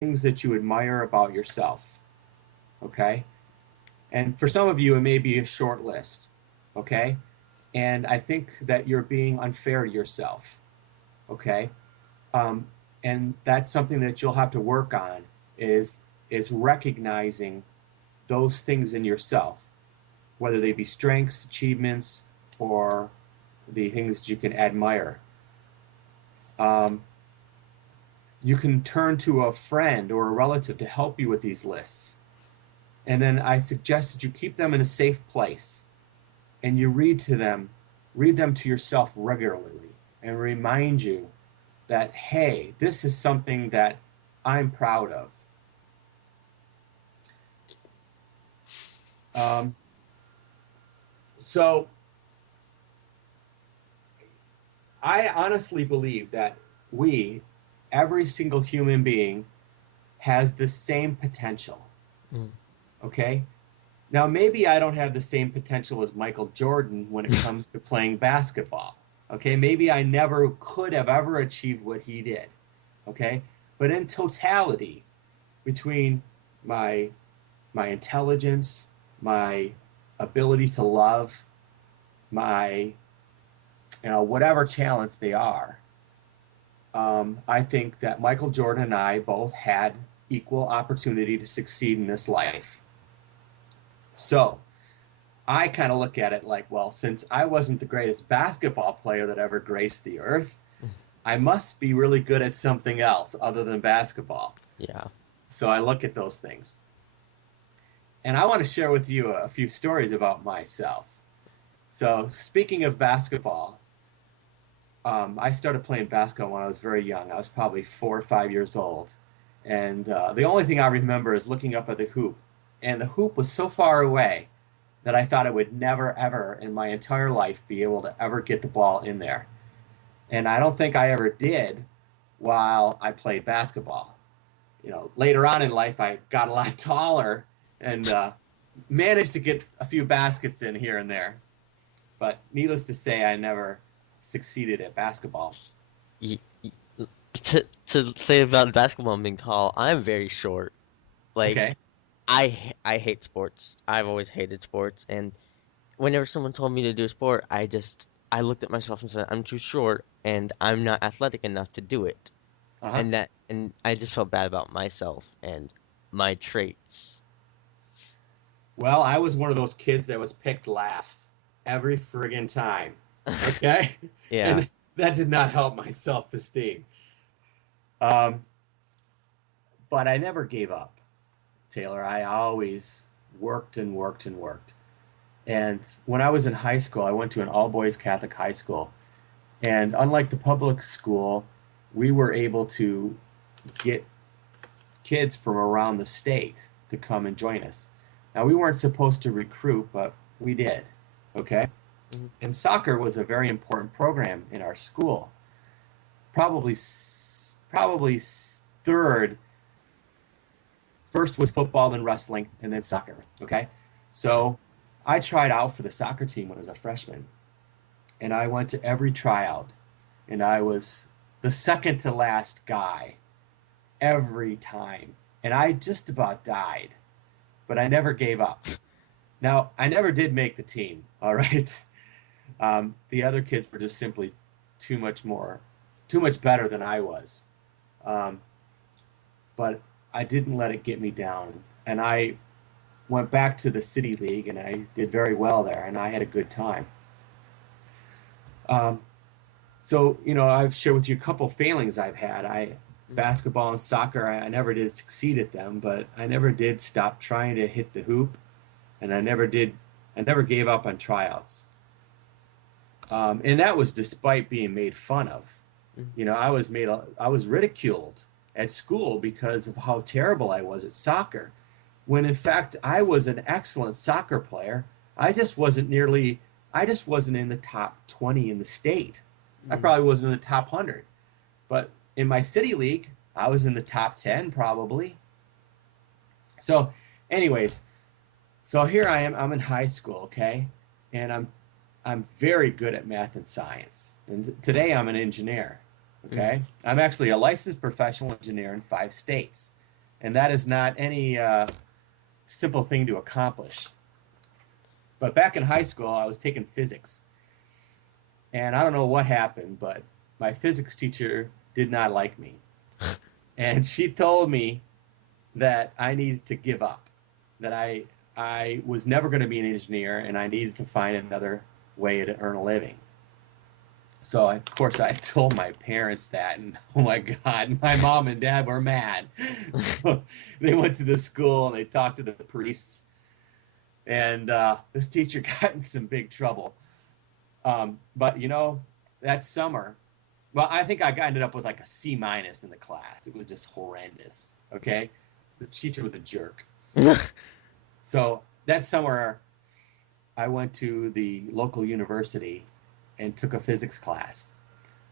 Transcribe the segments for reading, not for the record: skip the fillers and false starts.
things that you admire about yourself. Okay. And for some of you, it may be a short list. Okay. And I think that you're being unfair to yourself. Okay. Um, and that's something that you'll have to work on is is recognizing those things in yourself, whether they be strengths, achievements, or the things that you can admire. Um, you can turn to a friend or a relative to help you with these lists. And then I suggest that you keep them in a safe place and you read them to yourself regularly and remind you that, hey, this is something that I'm proud of. Um, so I honestly believe that we, every single human being, has the same potential. Mm. Okay. Now, maybe I don't have the same potential as Michael Jordan when it comes to playing basketball. Okay. Maybe I never could have ever achieved what he did. Okay. But in totality, between my my intelligence, my ability to love, my whatever talents they are, I think that Michael Jordan and I both had equal opportunity to succeed in this life. So I kind of look at it like, well, since I wasn't the greatest basketball player that ever graced the earth, I must be really good at something else other than basketball. Yeah. So I look at those things. And I want to share with you a few stories about myself. So, speaking of basketball, I started playing basketball when I was very young. I was probably 4 or 5 years old. And the only thing I remember is looking up at the hoop. And the hoop was so far away that I thought I would never, ever in my entire life be able to ever get the ball in there. And I don't think I ever did while I played basketball. Later on in life, I got a lot taller and managed to get a few baskets in here and there. But needless to say, I never succeeded at basketball. Y- y- to say about basketball being tall, I'm very short. Like Okay. I hate sports. I've always hated sports, and whenever someone told me to do a sport, I looked at myself and said, I'm too short and I'm not athletic enough to do it. Uh huh. And I just felt bad about myself and my traits. Well, I was one of those kids that was picked last every friggin' time. Okay. Yeah. And that did not help my self esteem. Um, but I never gave up, Taylor. I always worked and worked and worked. And when I was in high school, I went to an all boys Catholic high school. And unlike the public school, we were able to get kids from around the state to come and join us. Now, we weren't supposed to recruit, but we did. Okay. Mhm. And soccer was a very important program in our school. Probably, probably third. First was football, then wrestling, and then soccer. Okay. So I tried out for the soccer team when I was a freshman, and I went to every tryout, and I was the second to last guy every time. And I just about died, but I never gave up. Now, I never did make the team, all right? The other kids were just simply too much more, too much better than I was. Um, but I didn't let it get me down. And I went back to the City League and I did very well there and I had a good time. Um, I've shared with you a couple failings I've had. Mhm. Basketball and soccer, I never did succeed at them, but I never did stop trying to hit the hoop, and I never gave up on tryouts. And that was despite being made fun of. Mhm. I was ridiculed at school because of how terrible I was at soccer. When in fact I was an excellent soccer player. I just wasn't nearly. I just wasn't in the top 20 in the state. I Mhm. probably wasn't in the top 100. But in my city league, I was in the top 10 probably. So, anyways, so here I am. I'm in high school, okay, and I'm very good at math and science. And today I'm an engineer. Mhm. Okay, I'm actually a licensed professional engineer in 5 states. And that is not any simple thing to accomplish. But back in high school, I was taking physics. And I don't know what happened, but my physics teacher did not like me. And she told me that I needed to give up, that I was never going to be an engineer and I needed to find another way to earn a living. So of course I told my parents that, and oh my God, my mom and dad were mad. So they went to the school and they talked to the priests, and this teacher got in some big trouble. But that summer, well, I think ended up with like a C minus in the class. It was just horrendous. Okay, the teacher was a jerk. So that summer, I went to the local university and took a physics class.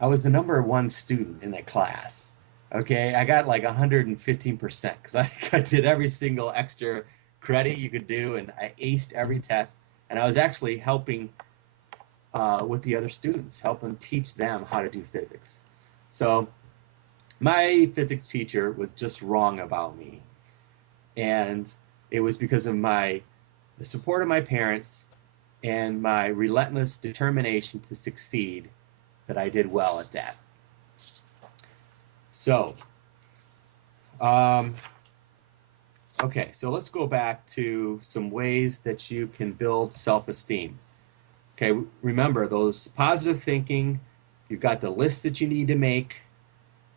I was the number one student in that class. Okay, I got like 115% because I did every single extra credit you could do, and I aced every test. And I was actually helping with the other students, helping teach them how to do physics. So my physics teacher was just wrong about me, and it was because of the support of my parents and my relentless determination to succeed that I did well at that. So, um, okay, so let's go back to some ways that you can build self-esteem. Okay, remember those positive thinking. You've got the list that you need to make.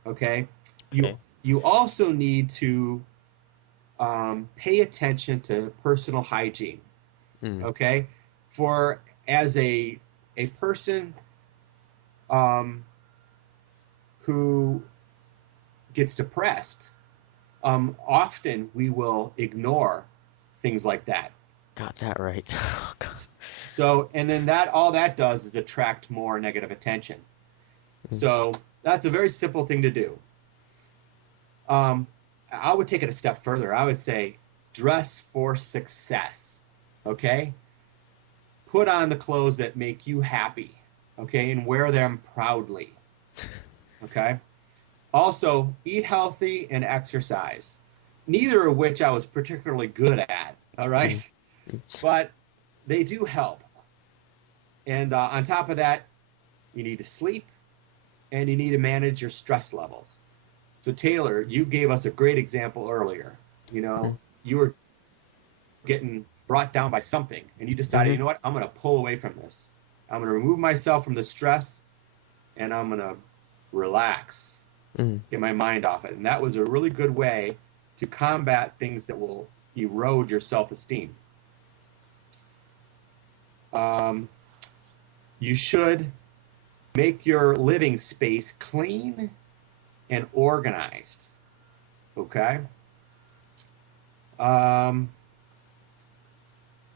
Okay, you Okay. you also need to pay attention to personal hygiene. Mm. Okay, for as a person um, who gets depressed, often we will ignore things like that. Got that right. Oh, God. So, and then that all that does is attract more negative attention. Mm. So that's a very simple thing to do. Um, I would take it a step further. I would say dress for success. Okay, put on the clothes that make you happy. Okay, and wear them proudly. Okay. Also, eat healthy and exercise. Neither of which I was particularly good at. All right, Mm. but they do help. And on top of that, you need to sleep and you need to manage your stress levels. So, Taylor, you gave us a great example earlier. Mm. You were getting brought down by something, and you decided, Mm-hmm. you know what, I'm going to pull away from this. I'm going to remove myself from the stress, and I'm going to relax, Mm. get my mind off it. And that was a really good way to combat things that will erode your self esteem. Um, you should make your living space clean and organized. Okay. Um,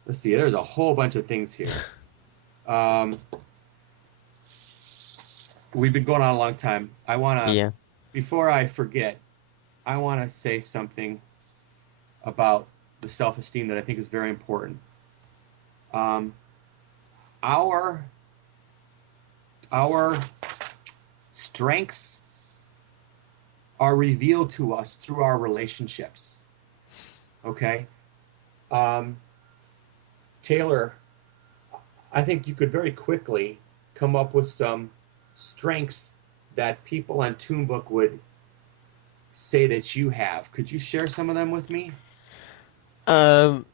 let's see. There's a whole bunch of things here. Um, we've been going on a long time. Yeah. Before I forget, I want to say something about the self-esteem that I think is very important. Um, our our strengths are revealed to us through our relationships. Okay, um, Taylor, I think you could very quickly come up with some strengths that people on Toonbook would say that you have. Could you share some of them with me? Um,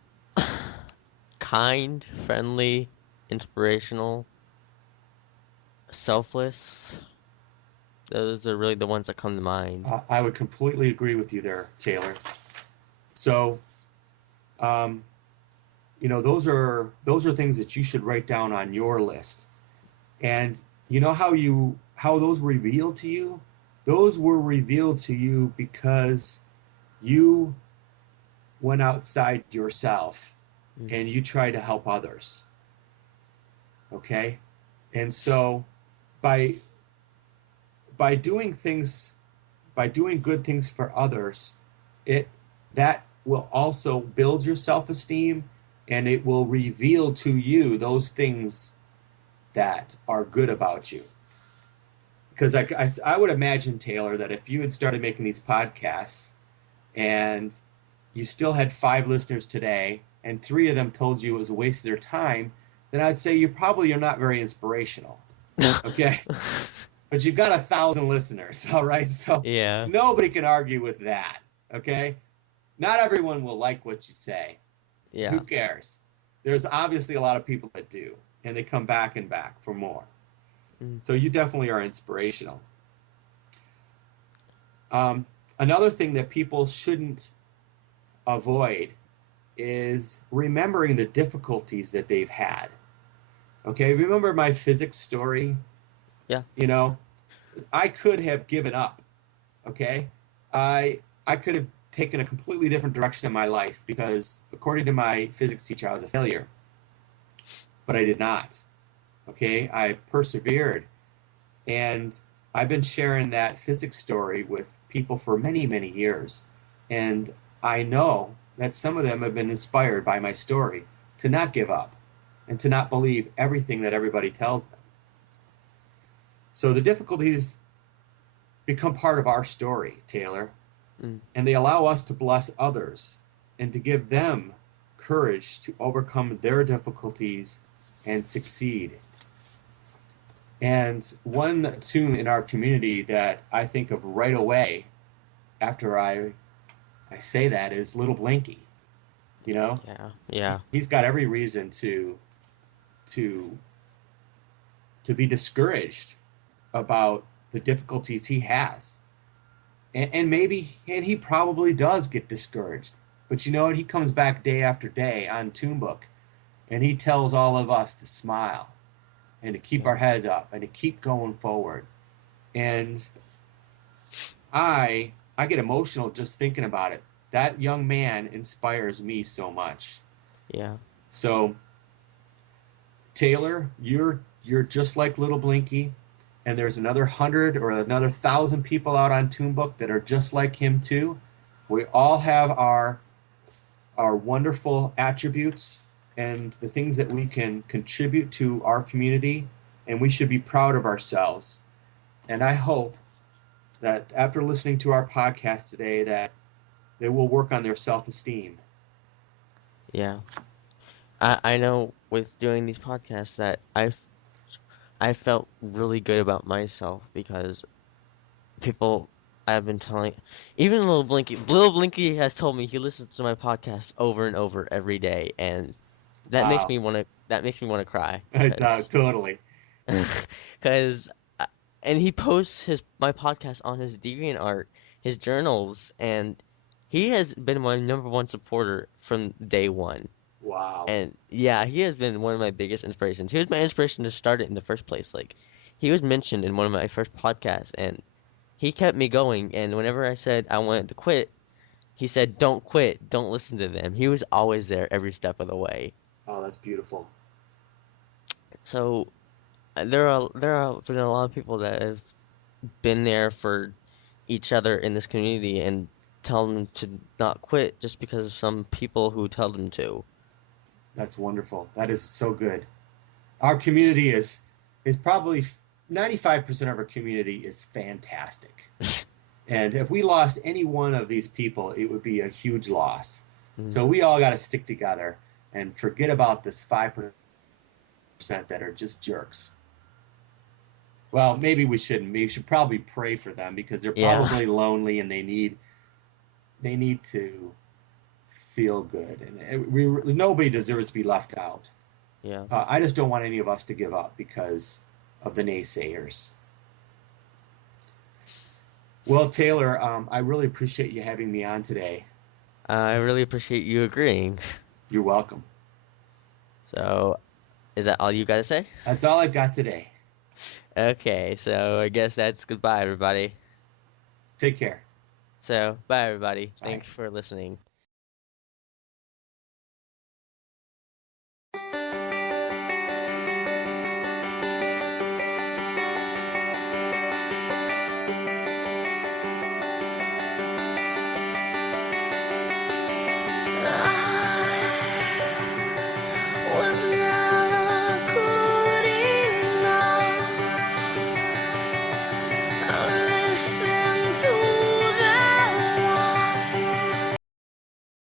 kind, friendly, inspirational, selfless. Those are really the ones that come to mind. I would completely agree with you there, Taylor. So, um, those are things that you should write down on your list. And you know how those were revealed to you? Those were revealed to you because you went outside yourself Mm. and you tried to help others. Okay? And so by by doing things by doing good things for others, it that will also build your self-esteem, and it will reveal to you those things that are good about you. Because I would imagine, Taylor, that if you had started making these podcasts and you still had 5 listeners today, and 3 of them told you it was a waste of their time, then I'd say you probably are not very inspirational. Okay, but you've got 1,000 listeners, all right? So Yeah, nobody can argue with that. Okay, not everyone will like what you say. Who yeah. cares? There's obviously a lot of people that do, and they come back and back for more. Mm, So you definitely are inspirational. Um, Another thing that people shouldn't avoid is remembering the difficulties that they've had. Okay, remember my physics story? yeah, You know, I could have given up. Okay, I could have taken a completely different direction in my life because, according to my physics teacher, I was a failure, but I did not. Okay, I persevered, and I've been sharing that physics story with people for many, many years. And I know that some of them have been inspired by my story to not give up and to not believe everything that everybody tells them. So the difficulties become part of our story, Taylor, mm, and they allow us to bless others and to give them courage to overcome their difficulties and succeed. And one tune in our community that I think of right away after I say that is Little Blinky. You know, yeah, yeah, he's got every reason to to be discouraged about the difficulties he has, and maybe and he probably does get discouraged. But you know what? He comes back day after day on Toonbook, and he tells all of us to smile and to keep yeah, our head up and to keep going forward. And I get emotional just thinking about it. That young man inspires me so much. yeah, So Taylor, you're just like Little Blinky, and there's another 100 or another 1,000 people out on Toonbook that are just like him too. We all have our wonderful attributes and the things that we can contribute to our community, and we should be proud of ourselves. And I hope that after listening to our podcast today that they will work on their self-esteem. yeah. I know with doing these podcasts that I felt really good about myself because people I've been telling, even Little Blinky has told me he listens to my podcast over and over every day, and Wow. that makes me want to cry, cause Totally. cause and he posts his my podcast on his DeviantArt, his journals, and he has been my number one supporter from day one. Wow. And yeah, he has been one of my biggest inspirations. He was my inspiration to start it in the first place. Like, he was mentioned in one of my first podcasts, and he kept me going. And whenever I said I wanted to quit, he said, "Don't quit. Don't listen to them." He was always there every step of the way. Oh, that's beautiful. So there are been a lot of people that have been there for each other in this community and tell them to not quit just because of some people who tell them to. That's wonderful. That is so good. Our community is probably 95% of our community is fantastic. And if we lost any one of these people, it would be a huge loss. Mm, So we all got to stick together and forget about this 5% that are just jerks. Well, maybe we shouldn't. We should probably pray for them because they're yeah, probably lonely and they need to feel good. And nobody deserves to be left out. yeah. I just don't want any of us to give up because of the naysayers. Well, Taylor, I really appreciate you having me on today. I really appreciate you agreeing. You're welcome. So, is that all you gotta say? That's all I've got today. Okay, so I guess that's goodbye, everybody. Take care. So, bye, everybody. Bye. Thanks for listening.